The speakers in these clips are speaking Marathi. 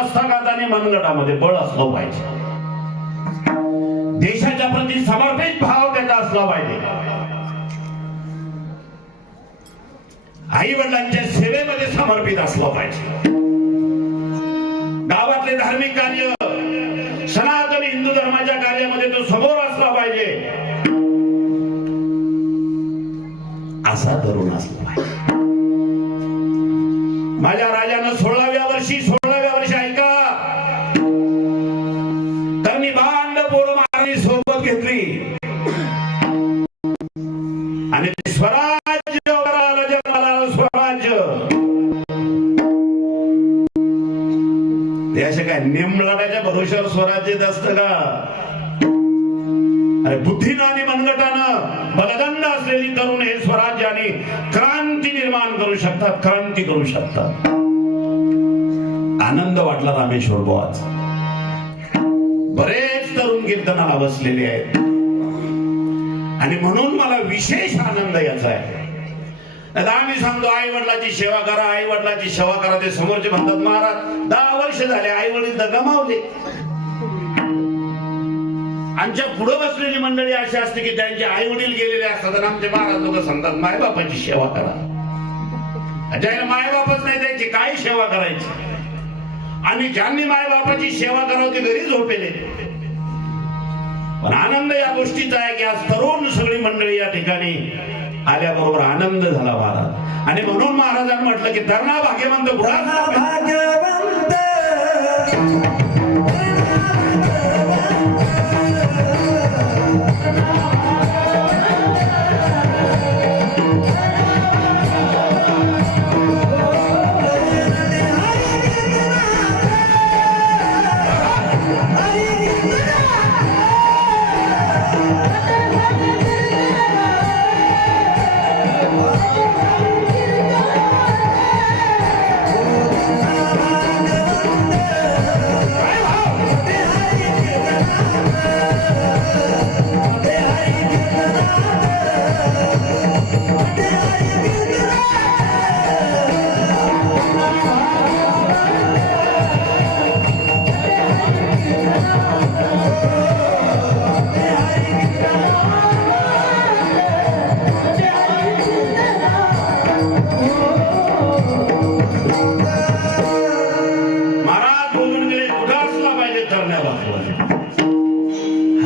हस्तगत मनगटामध्ये बळ असलं पाहिजे. देशाच्या प्रती समर्पित भाव त्याचा असला पाहिजे. आई वडिलांच्या सेवेमध्ये समर्पित असलं पाहिजे. गावातले धार्मिक कार्य सनातन हिंदू धर्माच्या कार्यामध्ये तो समोर असला पाहिजे. असा तरुण असला पाहिजे. माझ्या राजानं सोळाव्या वर्षी सोळाव्या वर्षी निमलड्याच्या भरोश्यावर स्वराज्य असत असतं का? अरे बुद्धीनं आणि मनगटानं बलदंड असलेली तरुण हे स्वराज्याने क्रांती निर्माण करू शकतात क्रांती करू शकतात. आनंद वाटला रामेश्वर बुवाच. बरेच तरुण कीर्तनाला बसलेले आहेत. आणि म्हणून मला विशेष आनंद याचा आहे. आता आम्ही सांगतो आई वडिलाची सेवा करा आई वडिलाची सेवा करा. ते समोरचे म्हणतात महाराज दहा वर्ष झाले आई वडील तर गमावले. आमच्या पुढे बसलेली मंडळी अशी असते की त्यांचे आई वडील गेलेले असतात आणि आमचे महाराज लोक सांगतात मायबापाची सेवा करा. ज्याला मायबापच नाही त्यांची काय सेवा करायची? आणि ज्यांनी मायबापाची सेवा करावं ते घरी झोपेले. पण आनंद या गोष्टीचा आहे की आज तरुण सगळी मंडळी या ठिकाणी आल्याबरोबर आनंद झाला महाराज. आणि म्हणून महाराजांनी म्हटलं की तरणा भाग्यवंत बुडा भाग्यवंत.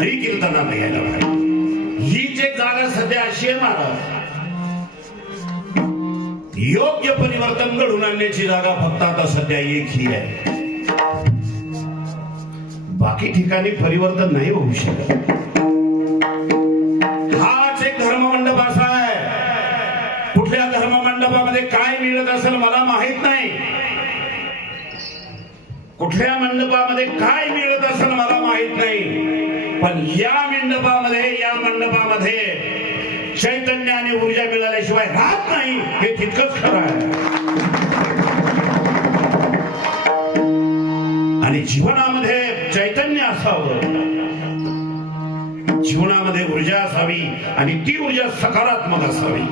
हरी कीर्तनात यायला पाहिजे हीच एक जागा सध्या अशी आहे महाराज योग्य परिवर्तन घडून आणण्याची जागा फक्त आता सध्या एक ही आहे बाकी ठिकाणी परिवर्तन नाही होऊ शकत. हाच एक धर्ममंडप असा आहे. कुठल्या धर्म मंडपामध्ये काय मिळत असेल मला माहीत नाही. कुठल्या मंडपामध्ये काय मिळत असेल पण या मंडपामध्ये या मंडपामध्ये चैतन्य आणि ऊर्जा मिळाल्याशिवाय राहत नाही हे तितकंच खरं आहे. आणि जीवनामध्ये चैतन्य असावं. जीवनामध्ये ऊर्जा असावी आणि ती ऊर्जा सकारात्मक असावी.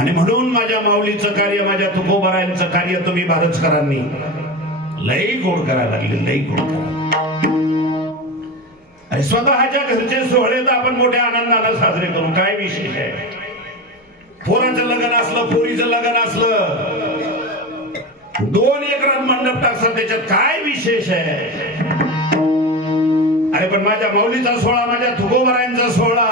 आणि म्हणून माझ्या माऊलीचं कार्य माझ्या तुकोबारायांचं कार्य तुम्ही भारतकरांनी लई गोड करायला लागले लई गोड करा आणि स्वतःच्या घरचे सोहळे तर आपण मोठ्या आनंदानं साजरे करू काय विशेष आहे? पोराचं लग्न असलं पोरीचं लग्न असलं दोन एकरात मंडप टाकतात त्याच्यात काय विशेष आहे? अरे पण माझ्या माऊलीचा सोहळा माझ्या तुकोबारायांचा सोहळा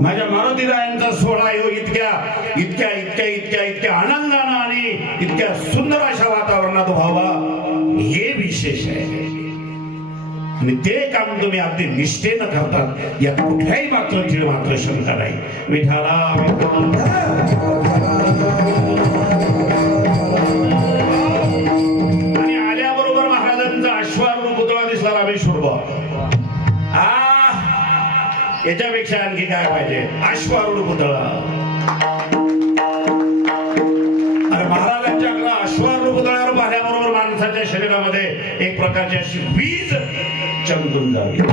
माझ्या मारुतीरायांचा सोहळा हो इतक्या इतक्या इतक्या इतक्या इतक्या आनंदानं आणि इतक्या सुंदर अशा वातावरणात व्हावा. विशेष आहे. आणि ते काम तुम्ही अगदी निष्ठेनं करतात यात कुठल्याही मात्र तीळ मात्र शंका नाही. विठाला आणि आल्याबरोबर महाराजांचा अश्वारूढ पुतळा दिसला रामेश्वर बुवा. याच्यापेक्षा आणखी काय पाहिजे? अश्वारूढ पुतळा. प्रकारची अशी वीज चमकून जावी.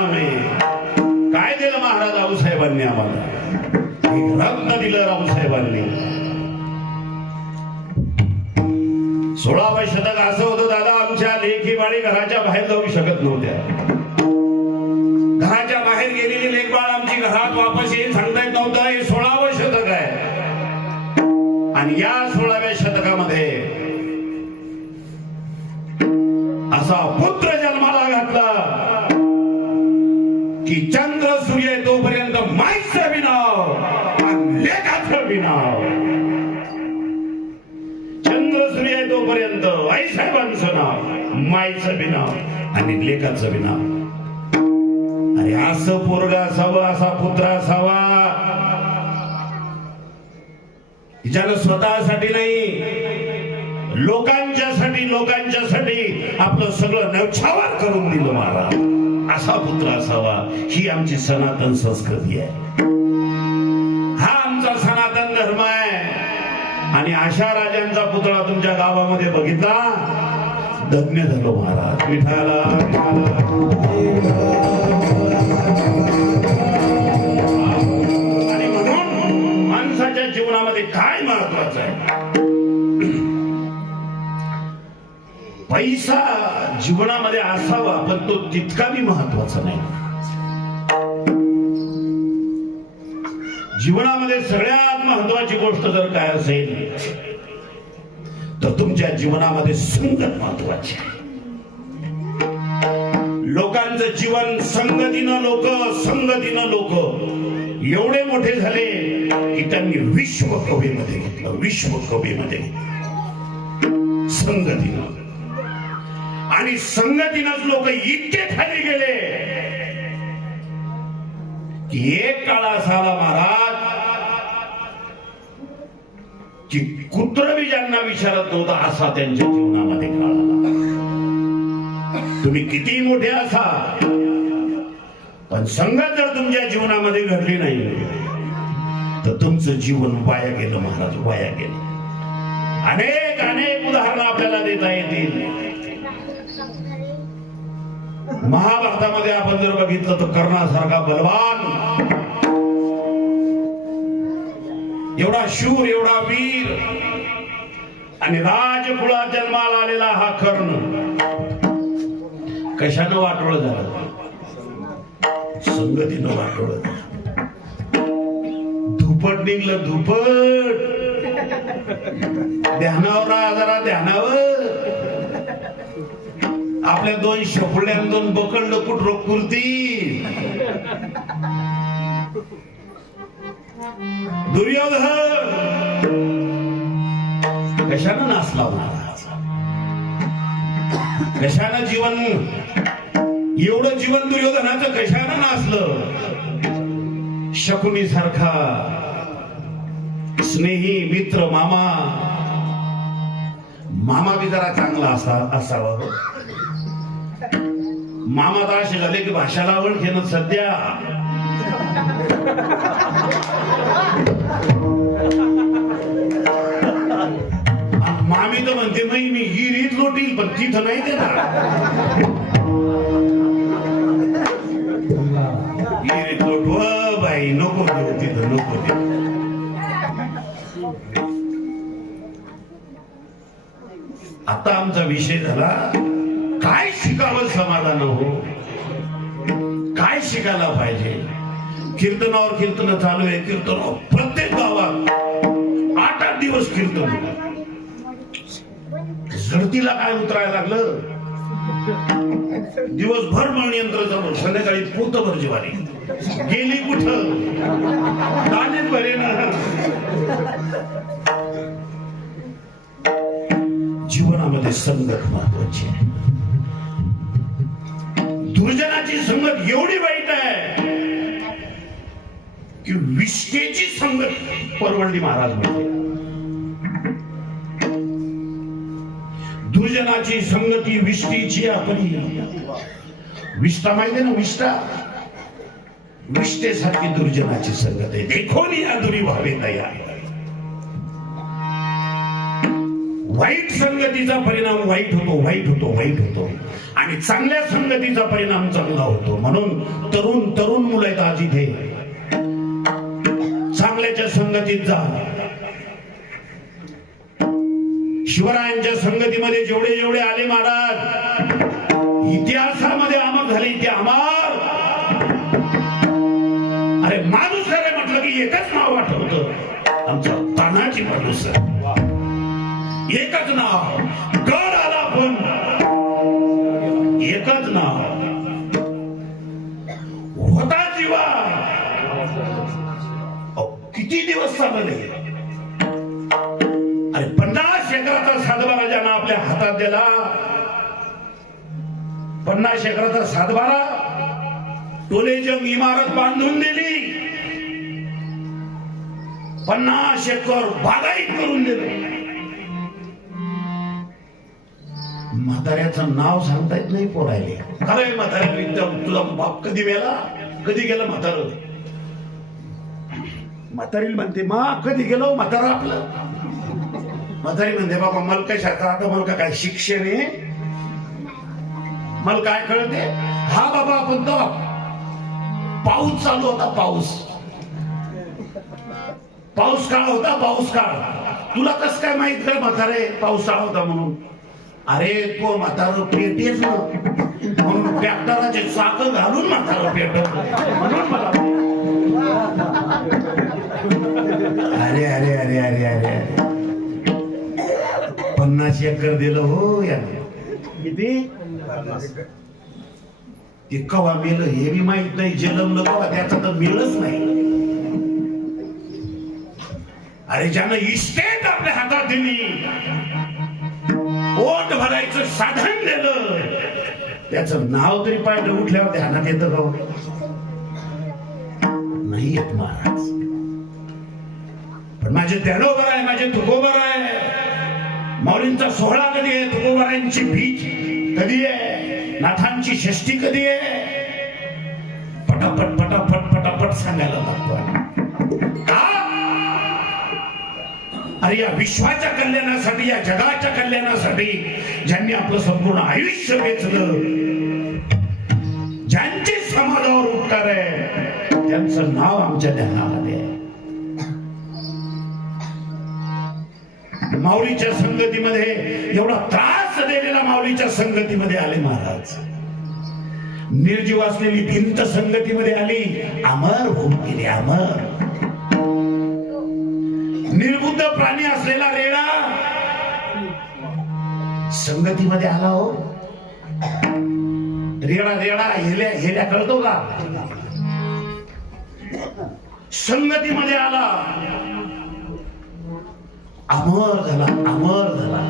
आम्ही काय दिलं महाराज राऊसाहेबांनी आम्हाला? रत्न दिलं राऊसाहेबांनी सोळाव्या शतक असं होतं दादा आमच्या लेखी बाळी घराच्या बाहेर जाऊ शकत नव्हत्या. घराच्या बाहेर गेलेली लेखबाळ आमची घरात वापस येईल सांगता येत नव्हतं. हे सोळावं शतक आहे. आणि या सोळाव्या शतकामध्ये असा की चंद्र सूर्य तोपर्यंत माईचं विनाव आणि लेखाचं विनाव. चंद्र सूर्य तोपर्यंत तोपर्यंत आईसाहेबांचं नाव माईचं विनाव आणि लेखाचं विनाव. अरे असं पोरग असावं असा पुत्र असावा. हिच्यानं स्वतःसाठी नाही लोकांच्यासाठी लोकांच्यासाठी आपलं सगळं नवछावार करून दिलं महाराज. असा पुत्र असावा ही आमची सनातन संस्कृती आहे. हा आमचा सनातन धर्म आहे. आणि अशा राजांचा पुतळा तुमच्या गावामध्ये बघितला? धन्य झालो महाराज. विठाला आणि म्हणून माणसाच्या जीवनामध्ये काय महत्वाचं आहे? पैसा जीवनामध्ये असावा पण तो तितका बी महत्त्वाचा नाही. जीवनामध्ये सगळ्यात महत्वाची गोष्ट जर काय असेल तर तुमच्या जीवनामध्ये संगत महत्वाची आहे. लोकांचं जीवन संगतीनं लोक संगतीनं लोक. एवढे मोठे झाले की त्यांनी विश्व कवीमध्ये घेतलं विश्व कवीमध्ये संगतीनं. आणि संगतीनच लोक इतके खाली गेले की एक काळ असा आला महाराज की कुत्र बी ज्यांना विचारत नव्हता असा त्यांच्या जीवनामध्ये काळ आला. तुम्ही किती मोठे असा पण संगत जर तुमच्या जीवनामध्ये घडली नाही तर तुमचं जीवन वाया गेलं महाराज वाया गेलं. अनेक अनेक उदाहरणं आपल्याला देता येतील. महाभारतामध्ये आपण जर बघितलं तर कर्णासारखा बलवान. एवढा शूर एवढा वीर. आणि राजकुळात जन्माला आलेला हा कर्ण. कशानं वाटोळ झालं? संगतीनं वाटोळ धुपट निघलं धुपट. ध्यानावर आजारा जरा ध्यानावर. आपल्या दोन शपुड्यान दोन बकंड कुठ पुरती दुर्योधन! कशानं नाचला लावणार कशानं जीवन एवढं जीवन दुर्योधनाचं कशानं नासलं? शकुनी सारखा स्नेही मित्र मामा. मामा बी जरा चांगला असा असावा. मामा तर असे झाले की भाषाला ओळखेन सध्या. मामी तर म्हणते नाही मी ही रीत लोटील पण तिथं नाही देणार. ही रीत लोटव बाई नको तिथं नको देऊ. आता आमचा विषय झाला. काय शिकावं समाधान हो काय शिकायला पाहिजे? कीर्तनावर कीर्तन चालू आहे. कीर्तनावर प्रत्येक गावात आठ आठ दिवस कीर्तन झडतीला काय उतरायला लागलं? दिवसभर मळ यंत्र चालू संध्याकाळी पोतभर जिवारी. गेली कुठ? दानेत भरे ना जीवनामध्ये संघट महत्वाची आहे. दुर्जनाची संगत एवढी वाईट आहे की विष्ठेची संगत परवडली महाराज म्हणते. दुर्जनाची संगती विष्टीची आपली. विष्ठा माहिती ना विष्ठा? विष्ठेसारखी दुर्जनाची संगत आहे. देखो या दुरी व्हावे तयार वाईट संगतीचा परिणाम वाईट होतो वाईट होतो वाईट होतो. आणि चांगल्या संगतीचा परिणाम चांगला होतो. म्हणून तरुण तरुण मुलं आहेत आज इथे. चांगल्याच्या संगतीत जा. शिवरायांच्या संगतीमध्ये जेवढे जेवढे आले महाराज इतिहासामध्ये आमक झाले ते आमार. अरे माणूसरे म्हटलं की एकच नाव आठवतं. आमचं तानाजी माणूसर एकच नाव. गड आला पण एकच नाव. होता जीवा. अहो, किती दिवस चालले? अरे पन्नास एकराचा सातबारा ज्यानं आपल्या हातात दिला. पन्नास एकराचा सातबारा टोलेजंग इमारत बांधून दिली. पन्नास एकर बागायत करून दिलं. म्हाताऱ्याचं नाव सांगता येत नाही पोरायले. काय म्हाताऱ्या विद्या तुझा बाप कधी मेला? कधी गेला म्हातार? म्हातारी म्हणते मा कधी गेलो म्हातारा आपलं? म्हातारी म्हणते बाबा मला काय शास्त्र आता मला काय शिक्षण आहे? मला काय कळते? हा बाबा आपण तो पाऊस चालू होता पाऊस. पाऊस काळ होता पाऊस काळ. तुला कस काय माहीत काय म्हातारे? पाऊस काळ होता म्हणून. अरे तो म्हातारा पेटेच म्हणून ट्रॅक्टराचे चाक घालून म्हातारा पेटत म्हणून मला अरे अरे अरे अरे अरे. अरे पन्नास एकर दिलं हो या किती? ते कवा मेलं हे बी माहीत नाही. जन्मलं कवा त्याचा तर मेलच नाही. अरे ज्यानं इस्टेट आपल्या हातात दिली पोट साधन दिलं त्याचं नाव तरी पाहिजे उठल्यावर ध्यानात येत नाही येत महाराज. पण माझे ध्यानोबर आहे माझे तुकोबर आहे माऊलींचा सोहळा कधी आहे? तुकोबरांची भीज कधी आहे? नाथांची षष्टी कधी आहे? पटापट पटापट पटापट सांगायला लागतो अरे या विश्वाच्या कल्याणासाठी या जगाच्या कल्याणासाठी ज्यांनी आपलं संपूर्ण आयुष्य वेचलं ज्यांचे समाजावर उपकार आहे त्यांचं नाव आमच्या ध्यानामध्ये आहे. माऊलीच्या संगतीमध्ये एवढा त्रास दिलेला माऊलीच्या संगतीमध्ये आले महाराज. निर्जीव असलेली भिंत संगतीमध्ये आली अमर होऊन गेली अमर. निर्बुद्ध प्राणी असलेला रेडा संगतीमध्ये आला हो. रेडा रेडा हेल्या हेल्या कळतो का? संगतीमध्ये आला. अमर झाला अमर झाला.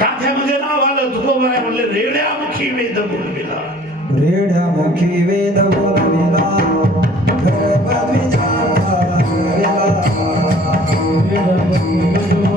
गाथ्यामध्ये नाव आलं तुकोबर आहे म्हणले रेड्यामुखी वेद बोलविला. रेड्यामुखी वेद बोलविला. Thank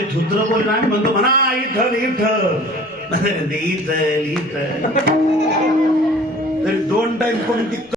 ते धुत्र बोले ना आम्ही म्हणतो म्हणा इथल इथल इथल इथल तरी दोन टाइम कोणती